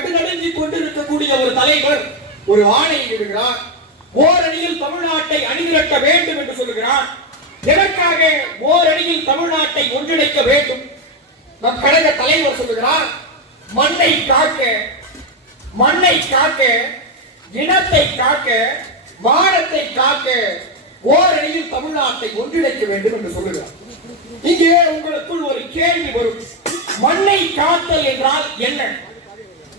நடுநடுங்கிக் கொண்டிருக்கக்கூடிய ஒரு தலைவர் ஒரு ஆணை இடுகிறார். ஓரணியில் தமிழ்நாட்டை அணிதிரட்ட வேண்டும் என்று சொல்லுகிறார். எதற்காக ஓரணியில் தமிழ்நாட்டை ஒன்றிணைக்க வேண்டும்? நம் கழக தலைவர் சொல்லுகிறார், மண்ணை காக்க, மண்ணை காக்க, இனத்தை காக்க, மானத்தை காக்க ஓரணியில் தமிழ்நாட்டை ஒன்றிணைக்க வேண்டும் என்று சொல்லுகிறார். இங்கே உங்களுக்குள் ஒரு கேள்வி வரும், மண்ணை காத்தல் என்றால் என்ன?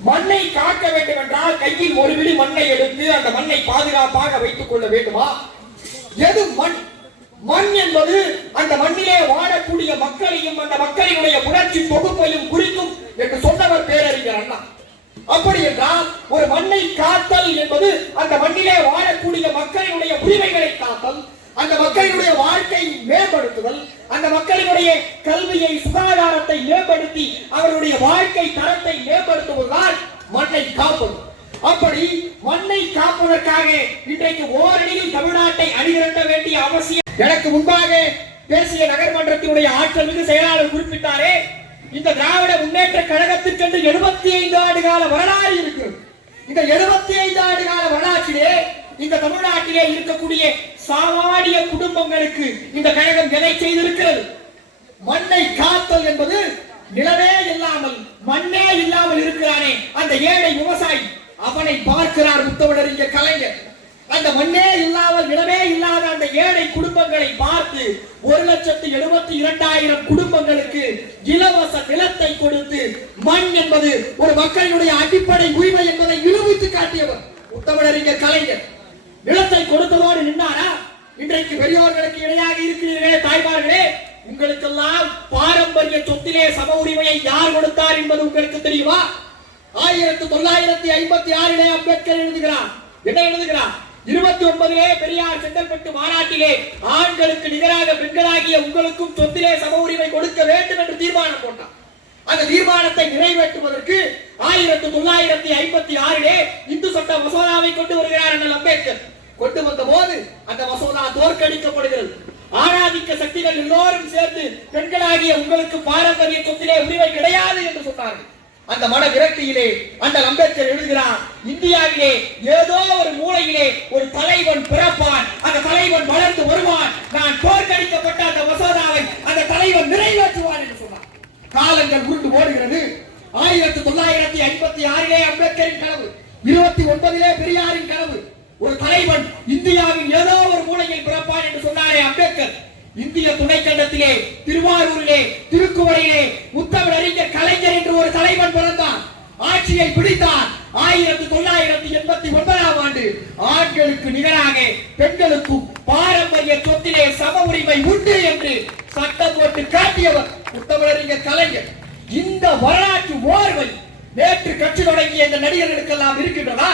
மண்ணை காக்க வேண்டும் என்றால் கையில் ஒரு விழி மண்ணை எடுத்து அந்த மண்ணை பாதுகாப்பாக வைத்துக் கொள்ள வேண்டுமா? எது மண்? மண் என்பது அந்த மண்ணிலே வாழக்கூடிய மக்களையும் அந்த மக்களினுடைய புரட்சி தொகுப்பையும் குறிக்கும் என்று சொன்னவர் பேரறிஞர் அண்ணா. அப்படி என்றால் ஒரு மண்ணை காத்தல் என்பது அந்த மண்ணிலே வாழக்கூடிய மக்களினுடைய உரிமைகளை காத்தல், அந்த மக்களினுடைய வாழ்க்கையை மேம்படுத்துதல், அந்த மக்களினுடைய கல்வியை சுகாதாரத்தை மேம்படுத்தி அவருடைய வாழ்க்கை தரத்தை மேம்படுத்துவதுதான் மண்ணை காப்பது. அப்படி மண்ணை காப்பதற்காக இன்றைக்கு ஓரணியில் தமிழ்நாட்டை அணிதிரட்ட வேண்டிய அவசியம். எனக்கு முன்பாக பேசிய நகர்மன்றத்தினுடைய ஆற்றல் மிகு செயலாளர் குறிப்பிட்டாரே, இந்த திராவிட முன்னேற்ற கழகத்திற்கென்று 75 ஆண்டு கால வரலாறு இருக்கிறது. இந்த 75 ஆண்டு கால வரலாற்றிலே இந்த தமிழ்நாட்டிலே இருக்கக்கூடிய சாமானிய குடும்பங்களுக்கு இந்த கழகம் எதை செய்திருக்கிறது? மண்ணை காத்தல் என்பது நிலவே இல்லாமல் மண்ணே இல்லாமல் இருக்கிறானே அந்த ஏழை விவசாயி, அவனை பார்க்கிறார் முத்தமிழறிஞர் கலைஞர். அந்த மண்ணே இல்லாமல் நிலவே இல்லாத அந்த ஏழை குடும்பங்களை பார்த்து 1,72,000 குடும்பங்களுக்கு இலவச நிலத்தை கொடுத்து மண் என்பது ஒரு மக்களுடைய அடிப்படை உரிமை என்பதை நிரூபித்து காட்டியவர் முத்தமிழறிஞர் கலைஞர். நிலத்தை கொடுத்ததோடு நின்னாரா? இன்றைக்கு பெரியோர்களுக்கு இணையாக இருக்கிறீர்களே தாய்மார்களே, உங்களுக்கெல்லாம் பாரம்பரிய சொத்திலே சம உரிமையை யார் கொடுத்தார் என்பது உங்களுக்கு தெரியுமா? 1956 அம்பேத்கர் எழுதுகிறார். என்ன எழுதுகிறார்? 29 பெரியார் செங்கல்பட்டு மாநாட்டிலே ஆண்களுக்கு நிகராக பெண்களாகிய உங்களுக்கும் சொத்திலே சம உரிமை கொடுக்க வேண்டும் என்று தீர்மானம் போட்டார். அந்த தீர்மானத்தை நிறைவேற்றுவதற்கு 1956 இந்து சட்ட மசோதாவை கொண்டு வருகிறார் அண்ணல் அம்பேத்கர். கொண்டு வந்த போது அந்த மசோதா தோற்கடிக்கப்படுகிறது. ஆணாதிக்க சக்திகள் எல்லோரும் சேர்ந்து பெண்களாகிய உங்களுக்கு பாரம்பரிய சொத்திலே உரிமை கிடையாது என்று சொன்னார்கள். அந்த மன விரக்தியிலே அந்த அம்பேத்கர் எழுதுகிறார், இந்தியாவிலே ஏதோ ஒரு மூலையிலே ஒரு தலைவன் பிறப்பான், அந்த தலைவன் வளர்ந்து வருவான், நான் தோற்கடிக்கப்பட்ட அந்த மசோதாவை அந்த தலைவன் நிறைவேற்றுவான் என்று சொன்னார். காலங்கள் உருண்டு ஓடுகிறது. 1956 அம்பேத்கரின் கனவு, 29 பெரியாரின் கனவு, ஒரு தலைவன் இந்தியாவின் ஏதோ ஒரு மூலையில் பிறப்பான் என்று சொன்னாரே அம்பேத்கர். இந்திய துணைக்கண்டத்திலே திருவாரூரிலே திருக்குவளையிலே முத்தமிழறிஞர் கலைஞர் என்று ஒரு தலைவன் பிறந்தான், ஆட்சியை பிடித்தான். 1989 ஆண்டு ஆண்களுக்கு நிகராக பெண்களுக்கும் பாரம்பரிய சொத்திலே சம உரிமை உண்டு என்று சட்டம் போட்டு காட்டியவர் முத்தமிழறிஞர் கலைஞர். இந்த வரலாற்று ஓர்வை நேற்று கட்சி தொடங்கிய இந்த நடிகர்களுக்கெல்லாம் இருக்கின்றதா?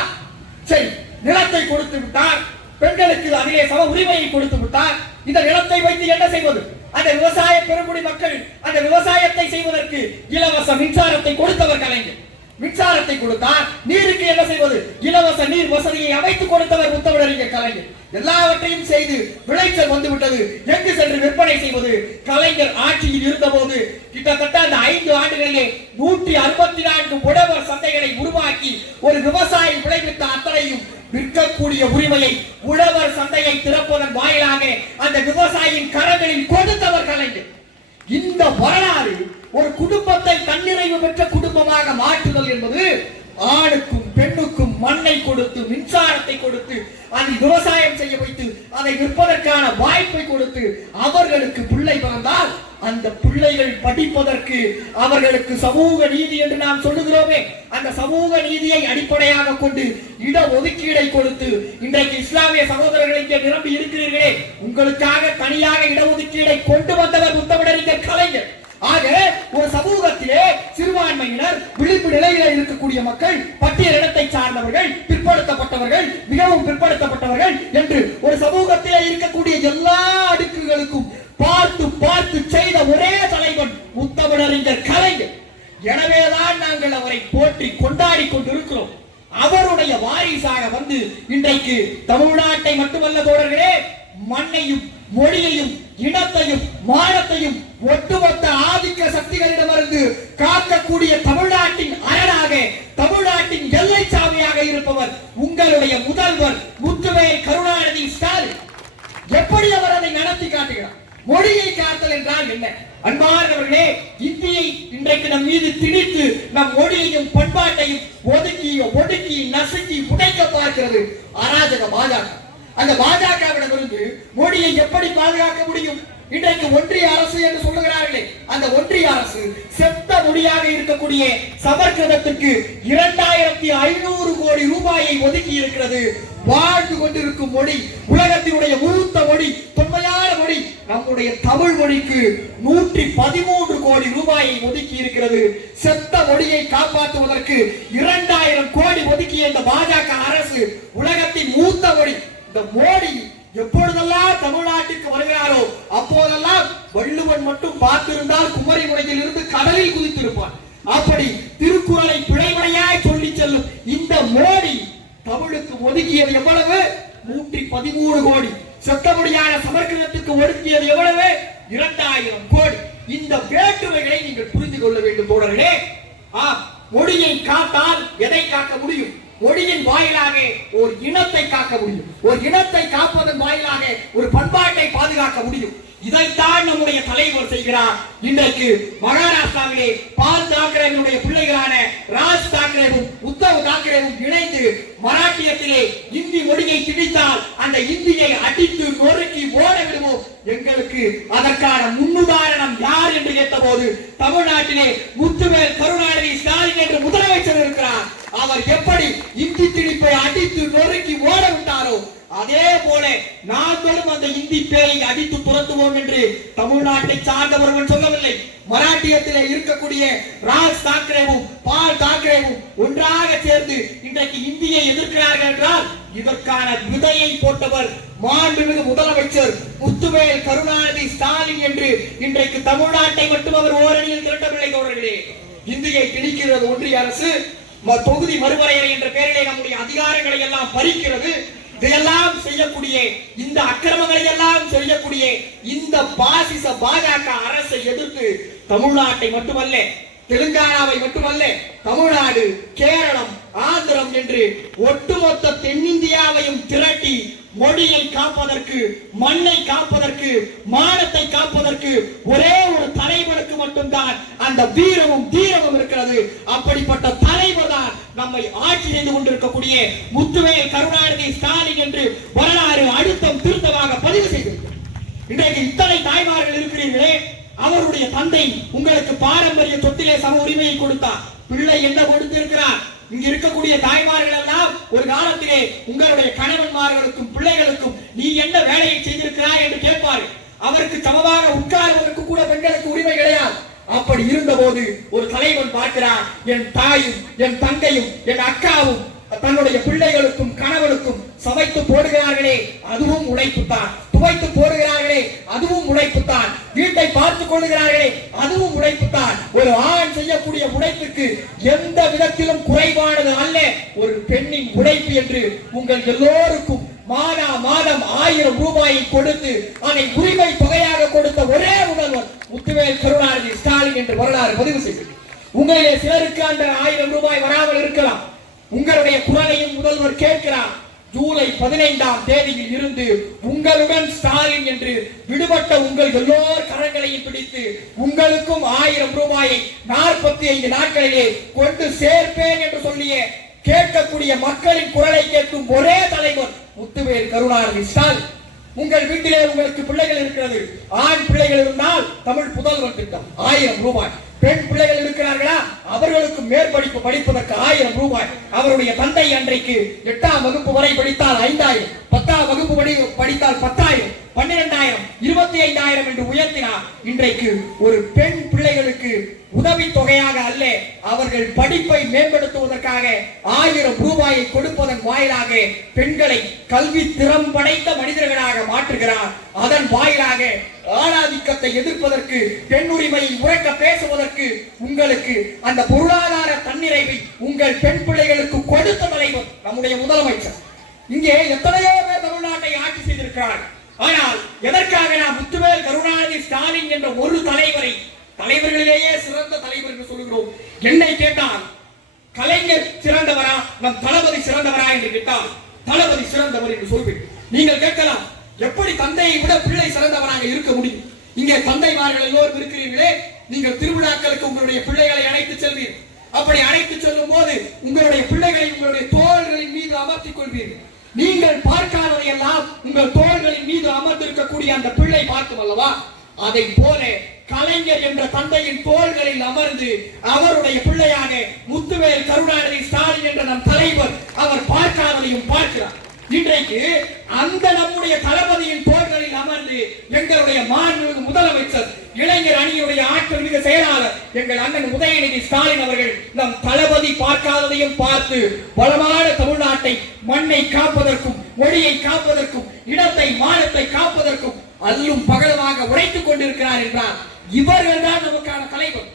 சரி, நிலத்தை கொடுத்து விட்டார், பெண்களுக்கு அதிலே சம உரிமையை கொடுத்து விட்டார். இந்த நிலத்தை வைத்து என்ன செய்வது? அந்த விவசாய பெருங்குடி மக்கள் அந்த விவசாயத்தை செய்வதற்கு இலவச மின்சாரத்தை கொடுத்தவர் கலைஞர். மின்சாரத்தை கொடுத்தார். நீருக்கு என்ன செய்வது? இலவச நீர் வசதியை அமைத்துக் கொடுத்தவர் முத்தமிழறிஞர் கலைஞர். எல்லாவற்றையும் செய்து விளைச்சல் வந்துவிட்டது, எங்கு சென்று விற்பனை செய்வது? கலைஞர் ஆட்சியில் இருந்த போது கிட்டத்தட்ட அந்த 5 ஆண்டுகளிலே 164 உழவர் சந்தைகளை உருவாக்கி ஒரு விவசாயி விளைவித்த அத்தனையும் விற்கக்கூடிய உரிமையை உழவர் சந்தையை திறப்பதன் வாயிலாக அந்த விவசாயியின் கரங்களில் கொடுத்தவர் கலைஞர். இந்த வரலாறு ஒரு குடும்பத்தை தன்னிறைவு பெற்ற குடும்பமாக மாற்றுதல் என்பது ஆணுக்கும் பெண்ணுக்கும் மண்ணை கொடுத்து மின்சாரத்தை கொடுத்து அதை விவசாயம் செய்ய வைத்து அதை விற்பதற்கான வாய்ப்பை கொடுத்து அவர்களுக்கு பிள்ளை பிறந்தால் அந்த பிள்ளைகள் படிப்பதற்கு அவர்களுக்கு சமூக நீதி என்று நாம் சொல்லுகிறோமே, அந்த சமூக நீதியை அடிப்படையாக கொண்டு இட ஒதுக்கீடை கொடுத்து இன்றைக்கு இஸ்லாமிய சகோதரர்கள் இங்கே நிரம்பி இருக்கிறீர்களே, உங்களுக்காக தனியாக இடஒதுக்கீடை கொண்டு வந்தவர் முத்தமிழறிஞர் கலைஞர். ஆக ஒரு சமூகத்திலே சிறுபான்மையினர், விளிம்பு நிலையில இருக்கக்கூடிய மக்கள், பட்டியல் இடத்தை சார்ந்தவர்கள், பிற்படுத்தப்பட்டவர்கள், மிகவும் பிற்படுத்தப்பட்டவர்கள் என்று ஒரு சமூகத்திலே இருக்கக்கூடிய எல்லா அடுக்குகளுக்கும் பார்த்து பார்த்து செய்த ஒரே தலைவன் முத்தமிழறிஞர் கலைஞர். எனவேதான் நாங்கள் அவரை போற்றி கொண்டாடி கொண்டிருக்கிறோம். அவருடைய வாரிசாக வந்து இன்றைக்கு தமிழ்நாட்டை மட்டுமல்ல தோழர்களே, மண்ணையும் மொழியையும் இனத்தையும் மானத்தையும் ஒட்டுமொத்த ஆதிக்க சக்திகளிடமிருந்து காக்கக்கூடிய தமிழ்நாட்டின் அரணாக தமிழ்நாட்டின் இருப்பவர் உங்களுடைய முதல்வர் முத்துவேல் கருணாநிதி ஸ்டாலின். எப்படி அவர் அதை நடத்தி காட்டுகிறார்? மொழியை காத்தல் என்றால் என்ன? அன்பார்ந்தவர்களே, இந்தியை இன்றைக்கு நம் மீது திணித்து நம் மொழியையும் பண்பாட்டையும் ஒடுக்கி நசுக்கி புடைக்க பார்க்கிறது அராஜக பாஜக. அந்த பாஜகவிடமிருந்து மொழியை எப்படி பாதுகாக்க முடியும்? இன்றைக்கு ஒன்றிய அரசு என்று சொல்லுகிறார்களே, அந்த ஒன்றிய அரசு செத்த மொழியாக இருக்கக்கூடிய சமஸ்கிருதத்துக்கு 2500 கோடி ரூபாயை ஒதுக்கி இருக்கிறது. வாழ்ந்து கொண்டிருக்கும் மொழி, உலகத்தினுடைய மூத்த மொழி, தொன்மையான மொழி நம்முடைய தமிழ் மொழிக்கு 113 கோடி ரூபாயை ஒதுக்கி இருக்கிறது. செத்த மொழியை காப்பாற்றுவதற்கு 2000 கோடி ஒதுக்கிய இந்த பாஜக அரசு உலகத்தின் மூத்த மொழி. இந்த மோடி எப்பொழுதெல்லாம் தமிழ்நாட்டிற்கு வருகிறாரோ அப்போதெல்லாம் வள்ளுவன் மட்டும் பார்த்திருந்தால் குமரி முனையில் இருந்து கடலில் குதித்திருப்பான். அப்படி திருக்குறளை பிழைமறையாய் சொல்லி செல்லும் இந்த மோடி தமிழுக்கு ஒதுக்கியது எவ்வளவு? 113 கோடி. செத்தபடியான சமஸ்கிருதத்துக்கு ஒதுக்கியது எவ்வளவு? 2000 கோடி. இந்த வேற்றுமைகளை நீங்கள் புரிந்து கொள்ள வேண்டும் தோழர்களே. மொழியை காத்தால் எதை காக்க முடியும்? மொழியின் வாயிலாக ஒரு இனத்தை காக்க முடியும். ஒரு இனத்தை காப்பதன் வாயிலாக ஒரு பண்பாட்டை பாதுகாக்க முடியும். இதைத்தான் நம்முடைய தலைவர் செய்கிறார். இன்றைக்கு மகாராஷ்டிராவிலே பால் தாக்கரேவினுடைய பிள்ளைகளான ராஜ் தாக்கரேவும் உத்தவ் தாக்கரேவும் இணைந்து மராட்டியத்திலே இந்தி மொழியை திணித்தால் அந்த இந்தியை அடித்து நொறுக்கி ஓட விடுவோம். எங்களுக்கு அதற்கான முன்னுதாரணம் யார் என்று கேட்டபோது தமிழ்நாட்டிலே முத்துவேல் கருணாநிதி ஸ்டாலின் என்று முதலமைச்சர் இருக்கிறார். அவர் எப்படி இந்தி திணிப்பை அடித்து நொறுக்கி ஓட விட்டாரோ அதே போல நாங்களும் அந்த இந்தி பேயை அடித்து துரத்துவோம் என்று தமிழ்நாட்டை சார்ந்தவர்கள் சொல்லவில்லை. மராட்டியத்திலே இருக்கக்கூடிய ராஜ் தாக்கரேவும் பால் தாக்கரேவும் ஒன்றாக சேர்ந்து இன்றைக்கு இந்தியை எதிர்க்கிறார்கள் என்றால் இதற்கான விதையை போட்டவர் மாண்புமிகு முதலமைச்சர் முத்துவேல் கருணாநிதி ஸ்டாலின் என்று இன்றைக்கு தமிழ்நாட்டை மட்டும் அவர் ஓரணியில் திரட்டவில்லை தோழர்களே. இந்தியை திணிக்கிறது ஒன்றிய அரசு. தொகுதி மறுவரையறை என்ற பெயரிலே நம்முடைய அதிகாரங்களை எல்லாம் பறிக்கிறது. இதையெல்லாம் செய்யக்கூடிய இந்த அக்கிரமங்களை எல்லாம் செய்யக்கூடிய இந்த பாசிச பாஜக அரசை எதிர்த்து தமிழ்நாட்டை மட்டுமல்ல, தெலுங்கானாவை மட்டுமல்ல, தமிழ்நாடு, கேரளம், ஆந்திரம் என்று ஒட்டுமொத்த தென்னிந்தியாவையும் திரட்டி மொழியை காப்பதற்கு, மண்ணை காப்பதற்கு, மானத்தை காப்பதற்கு ஒரே ஒரு தலைவனுக்கு மட்டும்தான் அந்த வீரமும் தீரமும் இருக்கிறது. அப்படிப்பட்ட தலைவர் தான் நம்மை ஆட்சி செய்து கொண்டிருக்கக்கூடிய முத்துவேல் கருணாநிதி ஸ்டாலின் என்று வரலாறு அழுத்தம் திருத்தமாக பதிவு செய்திருக்கிறது. இன்றைக்கு இத்தனை தாய்மார்கள் இருக்கிறீர்களே, அவருடைய தந்தை உங்களுக்கு பாரம்பரிய சொத்திலே சம உரிமையை கொடுத்தார். பிள்ளை என்ன கொடுத்திருக்கிறார்? இங்க இருக்கக்கூடிய தாய்மார்கள் எல்லாம் ஒரு காலத்திலே உங்களுடைய கணவன்மார்களுக்கும் பிள்ளைகளுக்கும் நீ என்ன வேலையை செய்திருக்கிறாய் என்று கேட்பார்கள். அவருக்கு சமமாக உட்கார்வதற்கு கூட பெண்களுக்கு உரிமை கிடையாது. அப்படி இருந்த போது ஒரு தலைவன் பார்க்கிறான், என் தாயும் என் தங்கையும் என் அக்காவும் தன்னுடைய பிள்ளைகளுக்கும் கணவனுக்கும் சமைத்து போடுகிறார்களே அதுவும் உழைப்புத்தான், துவைத்து போடுகிறார்களே அதுவும் உழைப்புத்தான், வீட்டை பார்த்துக் கொள்கிறார்களே அதுவும் உழைப்புத்தான். ஒரு ஆண் செய்யக்கூடிய உழைப்புக்கு எந்த விதத்திலும் குறைவானது அல்ல ஒரு பெண்ணின் உழைப்பு என்று உங்கள் எல்லோருக்கும் மாதம் 1000 ரூபாயை கொடுத்து அதை உரிமை தொகையாக கொடுத்த ஒரே முதல்வர் முத்துவேல் கருணாநிதி ஸ்டாலின் என்று வரலாறு பதிவு செய்கிறது. உங்களிலே சிலருக்கு அந்த 1000 ரூபாய் வராமல் இருக்கலாம். உங்களுடைய குரலையும் முதல்வர் கேட்கிறார். ஜூலை 15ஆம் தேதியில் இருந்து உங்களுடன் ஸ்டாலின் என்று விடுபட்ட உங்கள் எல்லோர் கரங்களையும் பிடித்து உங்களுக்கும் 1000 ரூபாயை 45 நாட்களிலே கொண்டு சேர்ப்பேன் என்று சொல்லிய கேட்கக்கூடிய மக்களின் குரலை கேட்கும் ஒரே தலைவர் முத்துவேல் கருணாநிதி ஸ்டாலின். உங்கள் வீட்டிலே உங்களுக்கு பிள்ளைகள் இருக்கிறது. ஆண் பிள்ளைகள் இருந்தால் தமிழ் புதல்வர் திட்டம் 1000 ரூபாய். பெண் பிள்ளைகள் இருக்கிறார்களா? அவர்களுக்கு மேற்படிப்பு படிப்பதற்கு 1000 ரூபாய். அவருடைய தந்தை அன்றைக்கு 8ஆம் வகுப்பு வரை படித்தால் 5000, 10ஆம் வகுப்பு படித்தால் 10,000, 12,000, 25,000 என்று உயர்த்தினார். இன்றைக்கு ஒரு பெண் பிள்ளைகளுக்கு உதவி தொகையாக அல்ல, அவர்கள் படிப்பை மேம்படுத்துவதற்காக 1000 ரூபாயை கொடுப்பதன் வாயிலாக பெண்களை கல்வி திறம் படைத்த மனிதர்களாக மாற்றுகிறார். அதன் வாயிலாக ஆணாதிக்கத்தை எதிர்ப்பதற்கு, பெண் உரிமையை உறக்க பேசுவதற்கு உங்களுக்கு அந்த பொருளாதார தன்னிறைவை உங்கள் பெண் பிள்ளைகளுக்கு கொடுத்த தலைவர் நம்முடைய முதலமைச்சர். இங்கே எத்தனையோ பேர் தமிழ்நாட்டை ஆட்சி செய்திருக்கிறார்கள். ஆனால் எதற்காக நாம் முத்துவேல் கருணாநிதி ஸ்டாலின் என்ற ஒரு தலைவரை தலைவர்களிலேயே சிறந்த தலைவர் என்று சொல்கிறோம்? என்னை கேட்டால் கலைஞர் சிறந்தவரா நம் தளபதி சிறந்தவரா என்று கேட்டால் தளபதி சிறந்தவர் என்று சொல்வேன். நீங்கள் கேட்கலாம், எப்படி தந்தையை விட பிள்ளை சிறந்தவராக இருக்க முடியும்? இங்கே தந்தைமார்கள் எல்லோரும் இருக்கிறீர்களே, நீங்கள் திருவிழாக்களுக்கு உங்களுடைய பிள்ளைகளை அழைத்து செல்வீர்கள். அப்படி அழைத்து செல்லும் போது உங்களுடைய பிள்ளைகளை உங்களுடைய தோள்களின் மீது அமர்த்திக் கொள்வீர்கள். நீங்கள் பார்க்காததை எல்லாம் உங்கள் தோள்களின் மீது அமர்ந்திருக்கக்கூடிய அந்த பிள்ளை பார்க்கும் அல்லவா? அதை போல கலைஞர் என்ற தந்தையின் தோள்களில் அமர்ந்து அவருடைய பிள்ளையாக முத்துவேல் கருணாநிதி ஸ்டாலின் என்ற நம் தலைவர் அவர் பார்க்காததையும் பார்க்கிறார். இன்றைக்கு அந்த நம்முடைய தளபதியின் தோள்களில் அமர்ந்து எங்களுடைய மாண்புமிகு முதலமைச்சர், இளைஞர் அணியுடைய ஆற்றல் மிகு செயலாளர் எங்கள் அண்ணன் உதயநிதி ஸ்டாலின் அவர்கள் நம் தளபதி பார்க்காததையும் பார்த்து வளமான தமிழ்நாட்டை, மண்ணை காப்பதற்கும் மொழியை காப்பதற்கும் இடத்தை மானத்தை காப்பதற்கும் அல்லும் பகலமாக உழைத்துக் கொண்டிருக்கிறார் என்றால் இவர்கள் தான் நமக்கான தலைவர்.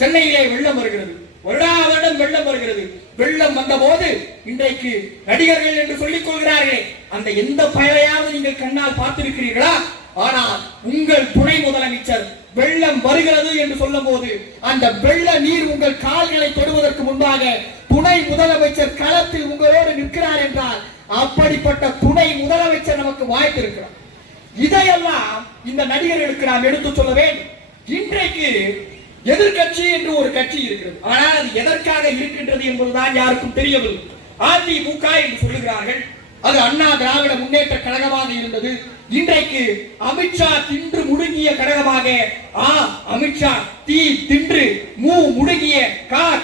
சென்னையிலே வெள்ளம் வருகிறது, வருடாவருடம் வெள்ளம் வருகிறது. வெள்ளம் வந்த போது இன்றைக்கு நடிகர்கள் என்று சொல்லிக் கொள்கிறார்களே, அந்த எந்த பயனையாவது நீங்கள் கண்ணால் பார்த்திருக்கிறீர்களா? ஆனால் உங்கள் துணை முதலமைச்சர் வெள்ளம் வருகிறது என்று சொல்லும் போது அந்த வெள்ள நீர் உங்கள் கால்களை தொடுவதற்கு முன்பாக துணை முதலமைச்சர் களத்தில் உங்களோடு நிற்கிறார் என்றால் அப்படிப்பட்ட துணை முதலமைச்சர் நமக்கு வாய்த்திருக்கிறார். இதையெல்லாம் இந்த நடிகர்களுக்கு நாம் எடுத்து சொல்ல வேண்டும். இன்றைக்கு எதிர்கட்சி என்று ஒரு கட்சி இருக்கிறது, ஆனால் அது எதற்காக இருக்கின்றது என்பதுதான் யாருக்கும் தெரியவில்லை. அதிமுக என்று சொல்லுகிறார்கள், அது அண்ணா திராவிட முன்னேற்ற கழகமாக இருந்தது. இன்றைக்கு அமித்ஷா தின்று முடுங்கிய கழகமாக அமித்ஷா தின்று முடுங்கிய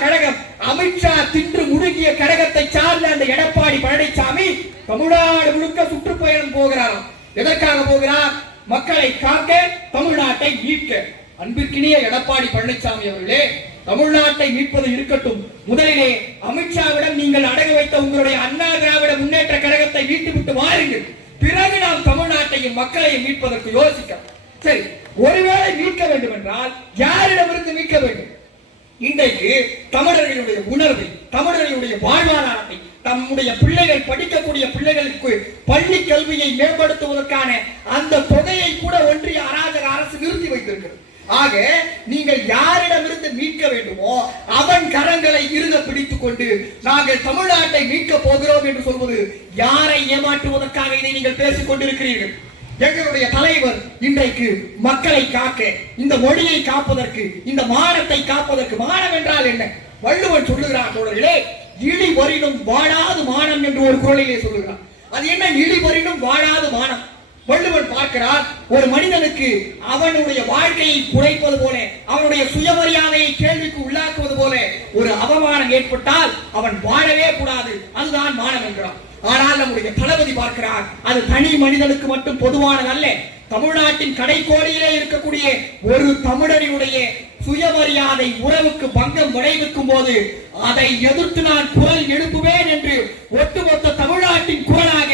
கழகம். அமித்ஷா தின்று முடுங்கிய கழகத்தை சார்ந்த அந்த எடப்பாடி பழனிசாமி தமிழ்நாடு முழுக்க சுற்றுப்பயணம் போகிறார். எதற்காக போகிறார்? மக்களை காக்க, தமிழ்நாட்டை மீட்க. அன்பிற்கினிய எடப்பாடி பழனிசாமி அவர்களே, தமிழ்நாட்டை மீட்பது இருக்கட்டும், முதலிலே அமித்ஷாவிடம் நீங்கள் அடகு வைத்த உங்களுடைய அண்ணா திராவிட முன்னேற்ற கழகத்தை மீட்டுவிட்டு வாருங்கள். பிறகு நாம் தமிழ்நாட்டையும் மக்களையும் மீட்பதற்கு யோசிக்க. சரி, ஒருவேளை மீட்க வேண்டும் என்றால் யாரிடமிருந்து மீட்க வேண்டும்? இன்றைக்கு தமிழர்களுடைய உணர்வை, தமிழர்களுடைய வாழ்வாதாரத்தை, தம்முடைய பிள்ளைகள் படிக்கக்கூடிய பிள்ளைகளுக்கு பள்ளி கல்வியை மேம்படுத்துவதற்கான அந்த தொகையை கூட ஒன்றிய அராஜக அரசு நிறுத்தி வைத்திருக்கிறது. ஆக நீங்கள் யாரிடமிருந்து மீட்க வேண்டுமோ அவன் கரங்களை இறுக பிடித்துக் கொண்டு நாங்கள் தமிழ்நாட்டை மீட்க போகிறோம் என்று சொல்வது யாரை ஏமாற்றுவதற்காக இதை நீங்கள் பேசிக் கொண்டிருக்கிறீர்கள்? எங்களுடைய தலைவர் இன்றைக்கு மக்களை காக்க, இந்த மொழியை காப்பதற்கு, இந்த மானத்தை காப்பதற்கு. மானம் என்றால் என்ன? வள்ளுவன் சொல்லுகிறார் தோழர்களே, இழி வரினும் வாழாது மானம் என்று ஒரு குறளிலே சொல்லுகிறார். அது என்ன இழி வரினும் வாழாது மானம்? வள்ளுவன் பார்க்கிறார், ஒரு மனிதனுக்கு அவனுடைய வாழ்க்கையை குறைப்பது போல, அவனுடைய சுயமரியாதையை கேள்விக்கு உள்ளாக்குவது போல ஒரு அவமானம் ஏற்பட்டால் அவன் வாழவே கூடாது, அதுதான் மானம் என்கிறார். ஆனால் நம்முடைய தளபதி பார்க்கிறார், அது தனி மனிதனுக்கு மட்டும் பொதுவானது அல்ல. தமிழ்நாட்டின் கடைக்கோடியிலே இருக்கக்கூடிய ஒரு தமிழரினுடைய சுயமரியாதை உறவுக்கு பங்கம் விளைவிக்கும் போது அதை எதிர்த்து நான் குரல் எழுப்புவேன் என்று ஒட்டுமொத்த தமிழ்நாட்டின் குரலாக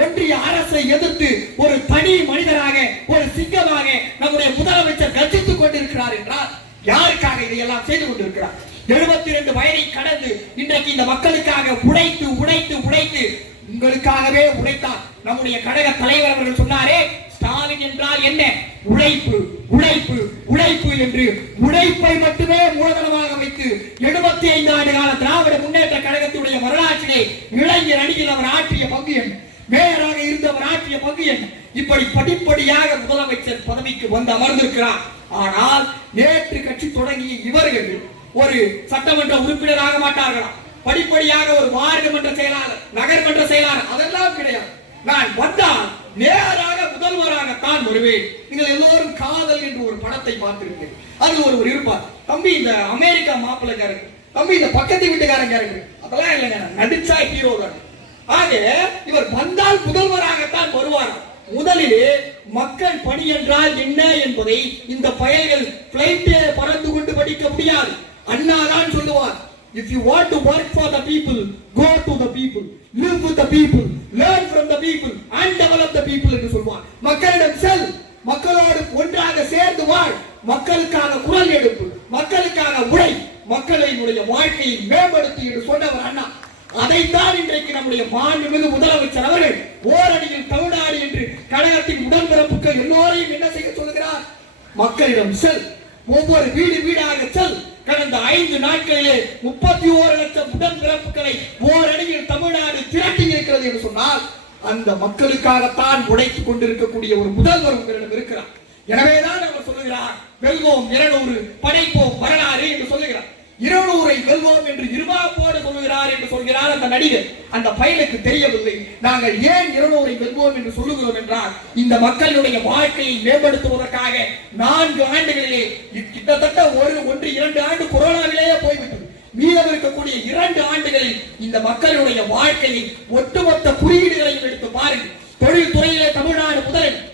ஒன்றிய அரசை எதிர்த்து ஒரு தனி மனிதராக, ஒரு சிங்கமாக நம்முடைய முதலமைச்சர் கர்ஜித்துக் கொண்டிருக்கிறார் என்றால் யாருக்காக இதையெல்லாம் செய்து கொண்டிருக்கிறார்? 72 வயதை கடந்து இன்றைக்கு இந்த மக்களுக்காக உழைத்து உழைத்து உழைத்து உங்களுக்காகவே உழைத்தார். நம்முடைய கழக தலைவர் அவர்கள் சொன்னாரே, ஸ்டாலின் என்றால் என்ன? உழைப்பு உழைப்பு உழைப்பு என்று உழைப்பை மட்டுமே மூலதனமாக வைத்து 75 ஆண்டு கால திராவிட முன்னேற்ற கழகத்துடைய வரலாற்றிலே இளைஞர் அணியில் அவர் ஆற்றிய பங்கு என்ன? மேயராக இருந்தவர் ஆற்றிய பங்கு என்ன? இப்படி படிப்படியாக முதலமைச்சர் பதவிக்கு வந்து அமர்ந்திருக்கிறார். ஆனால் நேற்று கட்சி தொடங்கிய இவர்கள் ஒரு சட்டமன்ற உறுப்பினர் ஆக மாட்டார்களா? படிப்படியாக ஒரு வார்டு மன்ற செயலாளர், நகர்மன்ற செயலாளர், அதெல்லாம் கிடையாது. நான் வந்தால் நேராக முதல்வராகத்தான் வருவேன். நீங்கள் எல்லோரும் காதல் என்று ஒரு படத்தை பார்த்திருக்கீங்க. அது ஒரு இருப்பார், தம்பி இந்த அமெரிக்கா மாப்பிள்ளைக்காரங்க, தம்பி இந்த பக்கத்து வீட்டுக்காரங்க, அதெல்லாம் இல்லைங்க, நடிச்சா ஹீரோ தான். ஆக இவர் வந்தால் முதல்வராகத்தான் வருவார். முதலிலே மக்கள் பணி என்றால் என்ன என்பதை இந்த பயல்கள் பிளைட்டிலே பறந்து கொண்டு படிக்க முடியாது. அண்ணா தான் சொல்லுவார், if you want to work for the people, go to the people, live with the people, learn from the people and develop the people என்று சொல்வார். மக்களிடம் செல், மக்களோடு ஒன்றாக சேர்ந்து வாழ், மக்களுக்கான குரல் எடுப்பு, மக்களுக்கான உழை, மக்களினுடைய வாழ்க்கையை மேம்படுத்து என்று சொன்னவர் அண்ணா. அதைத்தான் இன்றைக்கு நம்முடைய மாண்புமிகு முதலமைச்சர் அவர்கள் ஓரணியில் தமிழ்நாடு என்று கழகத்தின் உடன்பிறப்புகள் எல்லோரையும் என்ன செய்ய சொல்கிறார்? மக்களிடம் செல், ஒவ்வொரு வீடு வீடாக செல், கடந்த 5 நாட்களிலே 31 லட்சம் உடன்பிறப்புகளை ஓரடியில் தமிழ்நாடு திரட்டி இருக்கிறது என்று சொன்னால் அந்த மக்களுக்காகத்தான் உழைத்துக் கொண்டிருக்கக்கூடிய ஒரு முதல்வர் உங்களிடம் இருக்கிறார். எனவேதான் அவர் சொல்லுகிறார், வெல்வோம் 200, படைப்போம் வரலாறு என்று சொல்லுகிறார். 200ஐ வெல்வோம் என்று இருமாப்போடு சொல்லுகிறார் என்று சொல்கிறார் அந்த நடிகர். அந்த பயலுக்கு தெரியவில்லை நாங்கள் ஏன் 200ஐ வெல்வோம் என்று சொல்லுகிறோம் என்றால், இந்த மக்களுடைய வாழ்க்கையை மேம்படுத்துவதற்காக 4 ஆண்டுகளிலே கிட்டத்தட்ட 1-2 ஆண்டு கொரோனாவிலேயே போய்விட்டது. மீதம் இருக்கக்கூடிய 2 ஆண்டுகளில் இந்த மக்களுடைய வாழ்க்கையை ஒட்டுமொத்த குறியீடுகளையும் எடுத்து பாருங்கள். தொழில் துறையிலே தமிழ்நாடு முதலிடம்,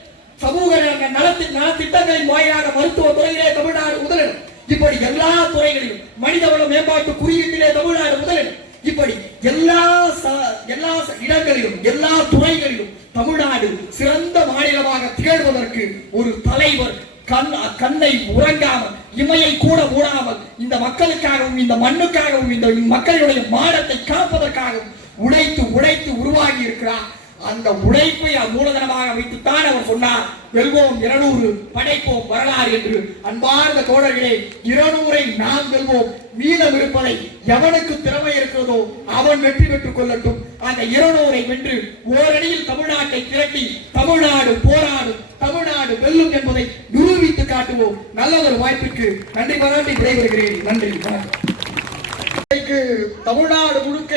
சமூக நலத்திட்டங்களின் வாயிலாக மருத்துவ துறையிலே தமிழ்நாடு முதலிடம், இப்படி எல்லா துறைகளிலும் மனிதவள மேம்பாட்டு குறியீட்டிலே தமிழ்நாடு முதலிடம், இப்படி எல்லா இடங்களிலும் எல்லா துறைகளிலும் தமிழ்நாடு சிறந்த மாநிலமாக திகழ்வதற்கு ஒரு தலைவர் கண்ணை உறங்காமல் இமையை கூட மூடாமல் இந்த மக்களுக்காகவும் இந்த மண்ணுக்காகவும் இந்த மக்களுடைய மானத்தை காப்பதற்காகவும் உழைத்து உருவாகி இருக்கிறார். அந்த உழைப்பை மூலதனமாக வைத்துத்தான் அவர் சொன்னார், வெல்வோம் 200, படைப்போம் வரலாறு என்று. அன்பார்ந்த தோழர்களே, 200ஐ நாம் வெல்வோம். மீதம் இருப்பதை எவனுக்கு திறமை இருக்கிறதோ அவன் வெற்றி பெற்றுக் கொள்ளட்டும். அந்த 200ஐ வென்று ஓரடியில் தமிழ்நாட்டை திரட்டி தமிழ்நாடு போராடும், தமிழ்நாடு வெல்லும் என்பதை நிரூபித்து காட்டுவோம். நல்ல ஒரு வாய்ப்புக்கு நன்றி பாராட்டி விடைபெறுகிறேன். நன்றி, வணக்கம். தமிழ்நாடு முழுக்க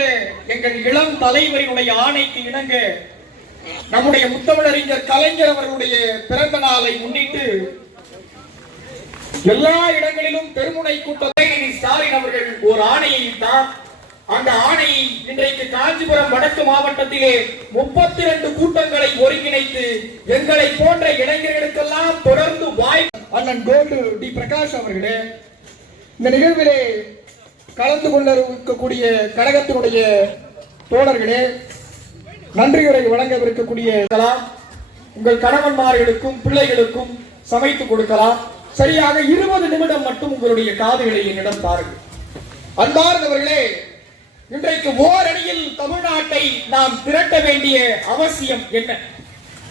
எங்கள் இளம் தலைவரினுடைய ஆணைக்கு இணங்க நம்முடைய முத்தமிழறிஞர் கலைஞர் அவர்களுடைய பிறந்த நாளை முன்னிட்டு எல்லா இடங்களிலும் பெருமுனை கூட்டத்தை ஸ்டாலின் அவர்கள் ஒரு ஆணையை இட்டார். அந்த ஆணையை இன்றைக்கு காஞ்சிபுரம் வடக்கு மாவட்டத்திலே 32 கூட்டங்களை ஒருங்கிணைத்து எங்களை போன்ற இளைஞர்களுக்கெல்லாம் தொடர்ந்து அண்ணன் கோல்டு டி பிரகாஷ் அவர்களே, இந்த நிகழ்விலே கலந்து கொண்டிருக்கக்கூடிய கழகத்தினுடைய தோழர்களே, நன்றியுரை வழங்கவிருக்கக்கூடிய உங்கள் கணவன்மார்களுக்கும் பிள்ளைகளுக்கும் சமைத்து கொடுக்கலாம். சரியாக 20 நிமிடம் மட்டும் உங்களுடைய காதுகளை என்னிடம் பாருங்கள். அன்பார்ந்தவர்களே, இன்றைக்கு ஓரடியில் தமிழ்நாட்டை நாம் திரட்ட வேண்டிய அவசியம் என்ன?